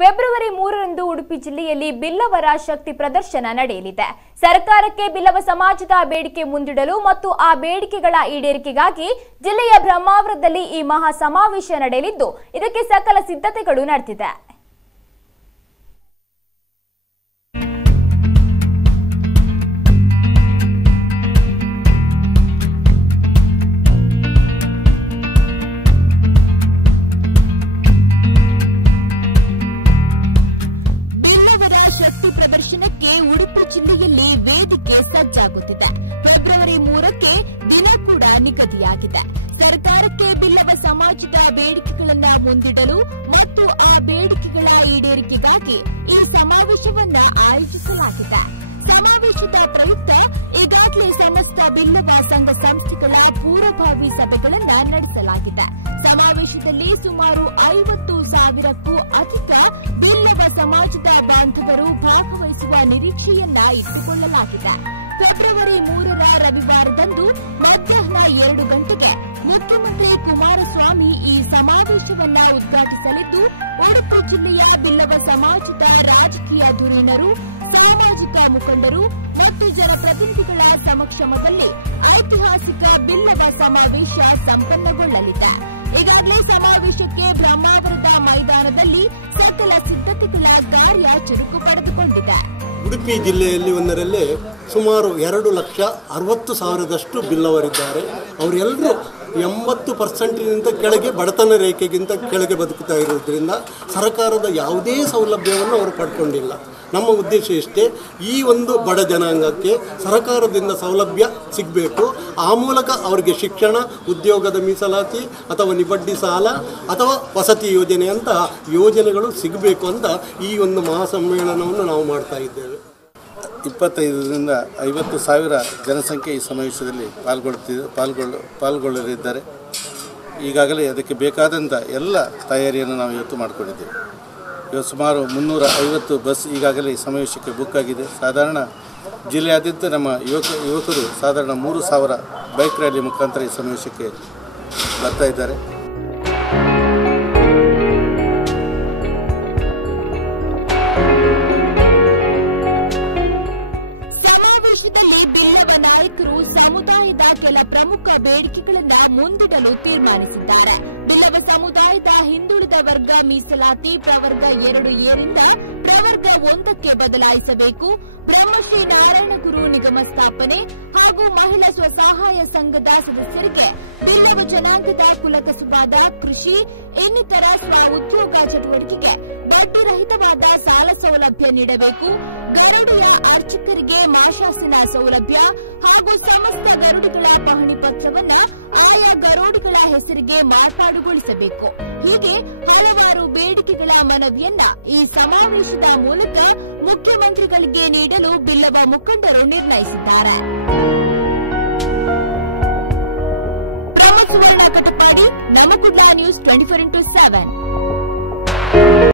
February ಮೂರರಂದು ಉಡುಪಿ ಜಿಲ್ಲೆಯಲ್ಲಿ ಬಿಲ್ಲವರ ಶಕ್ತಿ ಪ್ರದರ್ಶನ ನಡೆಯಲಿದೆ. ಸರ್ಕಾರಕ್ಕೆ ಬಿಲ್ಲವ ಸಮಾಜದ ಬೇಡಿಕೆ ಮುಂದಿಡಲು ಮತ್ತು ಆ ಬೇಡಿಕೆಗಳ ಈಡೇರಿಕೆಗಾಗಿ ಜಿಲ್ಲೆಯ ಬ್ರಹ್ಮಾವರದಲ್ಲಿ ಈ ಮಹಾ ಸಮಾವೇಶ ನಡೆಯಲಿದ್ದು, ಇದಕ್ಕೆ ಸಕಲ ಸಿದ್ಧತೆಗಳು ನಡೆದಿದೆ. ಪ್ರದರ್ಶನಕ್ಕೆ ಉಡುಪಿ ಜಿಲ್ಲೆಯಲ್ಲಿ ವೇದಿಕೆ ಸಜ್ಜಾಗುತ್ತಿದೆ. ಫೆಬ್ರವರಿ ಮೂರಕ್ಕೆ ದಿನ ಕೂಡ ನಿಗದಿಯಾಗಿದೆ. ಸರ್ಕಾರಕ್ಕೆ ಬಿಲ್ಲವ ಸಮಾಜದ ಬೇಡಿಕೆಗಳನ್ನ ಮುಂದಿಡಲು ಮತ್ತು ಆ ಬೇಡಿಕೆಗಳ ಈಡೇರಿಕೆಗಾಗಿ ಈ ಸಮಾವೇಶವನ್ನ ಆಯೋಜಿಸಲಾಗಿದೆ. ಸಮಾವೇಶದ ಪ್ರಯುಕ್ತ ಈಗಾಗಲೇ ಸಮಸ್ತ ಬಿಲ್ಲವ ಸಂಘ ಸಂಸ್ಥೆಗಳ ಪೂರ್ವಭಾವಿ ಸಭೆಗಳನ್ನ ನಡೆಸಲಾಗಿದೆ. ಸಮಾವೇಶದಲ್ಲಿ ಸುಮಾರು ಐವತ್ತು ಸಾವಿರಕ್ಕೂ ಭಾಗವಹಿಸುವ ನಿರೀಕ್ಷೆಯನ್ನ ಇಟ್ಟುಕೊಳ್ಳಲಾಗಿದೆ. ಫೆಬ್ರವರಿ ಮೂರರ ರವಿವಾರದಂದು ಮಧ್ಯಾಹ್ನ ಎರಡು ಗಂಟೆಗೆ ಮುಖ್ಯಮಂತ್ರಿ ಕುಮಾರಸ್ವಾಮಿ ಈ ಸಮಾವೇಶವನ್ನ ಉದ್ಘಾಟಿಸಲಿದ್ದು, ಉಡುಪಿ ಜಿಲ್ಲೆಯ ಬಿಲ್ಲವ ಸಮಾಜದ ರಾಜಕೀಯ ಧುರೀಣರು, ಸಾಮಾಜಿಕ ಮುಖಂಡರು ಮತ್ತು ಜನಪ್ರತಿನಿಧಿಗಳ ಸಮಕ್ಷಮದಲ್ಲಿ ಐತಿಹಾಸಿಕ ಬಿಲ್ಲವ ಸಮಾವೇಶ ಸಂಪನ್ನಗೊಳ್ಳಲಿದೆ. ಈಗಾಗಲೇ ಸಮಾವೇಶಕ್ಕೆ ಬ್ರಹ್ಮಾವರದ ಮೈದಾನದಲ್ಲಿ ಸಕಲ ಸಿದ್ಧತೆಗಳ ಕಾರ್ಯ ಚುರುಕು ಪಡೆದುಕೊಂಡಿದೆ. ಉಡುಪಿ ಜಿಲ್ಲೆಯಲ್ಲಿ ಒಂದರಲ್ಲಿ ಸುಮಾರು ಎರಡು ಲಕ್ಷ ಅರವತ್ತು ಸಾವಿರದಷ್ಟು ಬಿಲ್ಲವರಿದ್ದಾರೆ. ಅವರೆಲ್ಲರೂ ಎಂಬತ್ತು ಪರ್ಸೆಂಟಿನಿಂದ ಕೆಳಗೆ ಬಡತನ ರೇಖೆಗಿಂತ ಕೆಳಗೆ ಬದುಕುತ್ತಾ ಇರೋದ್ರಿಂದ ಸರ್ಕಾರದ ಯಾವುದೇ ಸೌಲಭ್ಯವನ್ನು ಅವರು ಪಡ್ಕೊಂಡಿಲ್ಲ. ನಮ್ಮ ಉದ್ದೇಶ ಇಷ್ಟೇ, ಈ ಒಂದು ಬಡ ಜನಾಂಗಕ್ಕೆ ಸರ್ಕಾರದಿಂದ ಸೌಲಭ್ಯ ಸಿಗಬೇಕು. ಆ ಮೂಲಕ ಅವರಿಗೆ ಶಿಕ್ಷಣ, ಉದ್ಯೋಗದ ಮೀಸಲಾತಿ ಅಥವಾ ನಿಬಡ್ಡಿ ಸಾಲ ಅಥವಾ ವಸತಿ ಯೋಜನೆಯಂತಹ ಯೋಜನೆಗಳು ಸಿಗಬೇಕು ಅಂತ ಈ ಒಂದು ಮಹಾಸಮ್ಮೇಳನವನ್ನು ನಾವು ಮಾಡ್ತಾ ಇದ್ದೇವೆ. ಇಪ್ಪತ್ತೈದರಿಂದ ಐವತ್ತು ಸಾವಿರ ಜನಸಂಖ್ಯೆ ಈ ಸಮಾವೇಶದಲ್ಲಿ ಪಾಲ್ಗೊಳ್ತಿದ್ದ ಪಾಲ್ಗೊಳ್ಳ, ಪಾಲ್ಗೊಳ್ಳಲಿದ್ದಾರೆ. ಈಗಾಗಲೇ ಅದಕ್ಕೆ ಬೇಕಾದಂಥ ಎಲ್ಲ ತಯಾರಿಯನ್ನು ನಾವು ಇವತ್ತು ಮಾಡಿಕೊಂಡಿದ್ದೇವೆ. ಇವತ್ತು ಸುಮಾರು ಮುನ್ನೂರ ಐವತ್ತು ಬಸ್ ಈಗಾಗಲೇ ಈ ಸಮಾವೇಶಕ್ಕೆ ಬುಕ್ ಆಗಿದೆ. ಸಾಧಾರಣ ಜಿಲ್ಲೆಯಾದ್ಯಂತ ನಮ್ಮ ಯುವಕ, ಯುವಕರು ಸಾಧಾರಣ ಮೂರು ಸಾವಿರ ಬೈಕ್ ರ್ಯಾಲಿ ಮುಖಾಂತರ ಈ ಸಮಾವೇಶಕ್ಕೆ ಬರ್ತಾ ಇದ್ದಾರೆ. ಸಮುದಾಯದ ಕೆಲ ಪ್ರಮುಖ ಬೇಡಿಕೆಗಳನ್ನ ಮುಂದಿಡಲು ತೀರ್ಮಾನಿಸಿದ್ದಾರೆ. ಬಿಲ್ಲವ ಸಮುದಾಯದ ಹಿಂದುಳಿದ ವರ್ಗ ಮೀಸಲಾತಿ ಪ್ರವರ್ಗ ಎರಡು ಏರಿಂದ ಪ್ರವರ್ಗ ಒಂದಕ್ಕೆ ಬದಲಾಯಿಸಬೇಕು. ಬ್ರಹ್ಮಶ್ರೀ ನಾರಾಯಣಗುರು ನಿಗಮ ಸ್ಥಾಪನೆ ಹಾಗೂ ಮಹಿಳಾ ಸ್ವಸಹಾಯ ಸಂಘದ ಸದಸ್ಯರಿಗೆ ಬಿಲ್ಲವ ಜನಾಂಗದ ಕುಲಕಸುಬಾದ ಕೃಷಿ, ಇನ್ನಿತರ ಸ್ವ ಉದ್ಯೋಗ ಚಟುವಟಿಕೆಗೆ ಬಡ್ಡಿರಹಿತವಾದ ಸಾಲ ಸೌಲಭ್ಯ ನೀಡಬೇಕು. ಗರುಡಿಯ ರೈತರಿಗೆ ಮಾಶಾಸಿನ ಸೌಲಭ್ಯ ಹಾಗೂ ಸಮಸ್ತ ಗರುಡುಗಳ ಪಹಣಿ ಪತ್ರವನ್ನು ಆಯಾ ಗರೋಡುಗಳ ಹೆಸರಿಗೆ ಮಾರ್ಪಾಡುಗೊಳಿಸಬೇಕು. ಹೀಗೆ ಹಲವಾರು ಬೇಡಿಕೆಗಳ ಮನವಿಯನ್ನ ಈ ಸಮಾವೇಶದ ಮೂಲಕ ಮುಖ್ಯಮಂತ್ರಿಗಳಿಗೆ ನೀಡಲು ಬಿಲ್ಲವ ಮುಖಂಡರು ನಿರ್ಣಯಿಸಿದ್ದಾರೆ. Suvarna Katapadi news twenty four into seven